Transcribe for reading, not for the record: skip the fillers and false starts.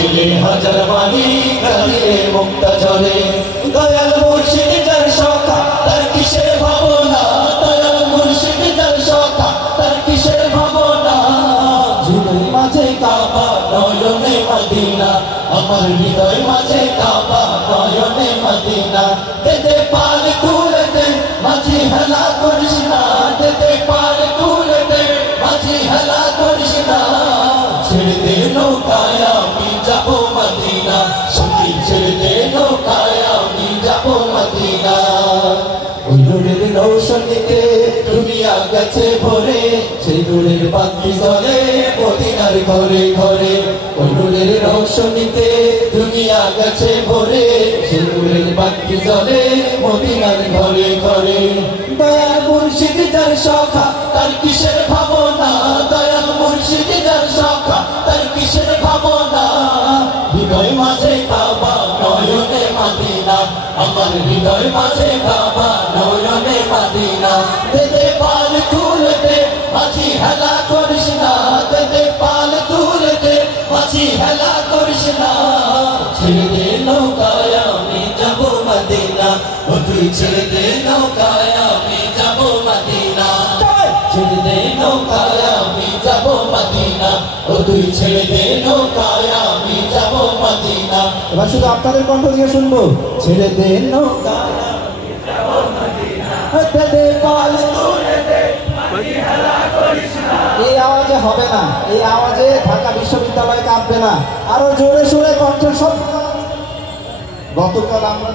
ছিলে হাজার বাণী গাইলে মুক্তা ঝরে দয়াল মুর্শিদ যার সখা তার কিসের ভাবনা দয়াল মুর্শিদ যার সখা তার কিসের ভাবনা হৃদয় মাঝে কাবা নয়নে মদিনা আমার হৃদয় মাঝে কাবা নয়নে মদিনা দে পাল তুলে দে মাঝি হেলা করিস না দে পাল তুলে দে মাঝি হেলা করিস না ছেড়ে দে নৌকায় আমি যাবো মদিনা সঙ্গী ছেড়ে দে নৌকায় আমি যাবো মদিনা ওই নূরের রৌশনীতে দুনিয়া গেছে ভরে সেই নূরের বাতি জ্বলে মদিনার ঘরে ঘরে ওই নূরের রৌশনীতে দুনিয়া গেছে ভরে সেই নূরের বাতি জ্বলে মদিনার ঘরে ঘরে দয়াল মুর্শিদ যার সখা তার কিসের ভাবনা দয়াল মুর্শিদ যার সখা তার কিসের ভাবনা হৃদয় মাঝে কাবা নয়নে মদিনা আমার হৃদয় মাঝে কাবা নয়নে মদিনা দে পাল তুলে দে মাঝি হেলা করিস না দে পাল তুলে দে মাঝি হেলা করিস না ছেড়ে দে নৌকায় আমি যাবো মদিনা ও তুই ছেড়ে দে নৌকায় আমি যাবো মদিনা ছেড়ে দে নৌকায় আমি যাবো মদিনা ও তুই ছেড়ে দে নৌকায় আমি যাবো মদিনা এবার শুধু আপনাদের কণ্ঠ দিয়ে শুনবো ছেড়ে দে নৌকায় আমি যাবো মদিনা দে পাল তুলে দে মাঝি হেলা করিস না এই আওয়াজে হবে না এই আওয়াজে ঢাকা বিশ্ববিদ্যালয় কাঁপবে না আরো জোরে সোরে কণ্ঠ সব গতকাল আমরা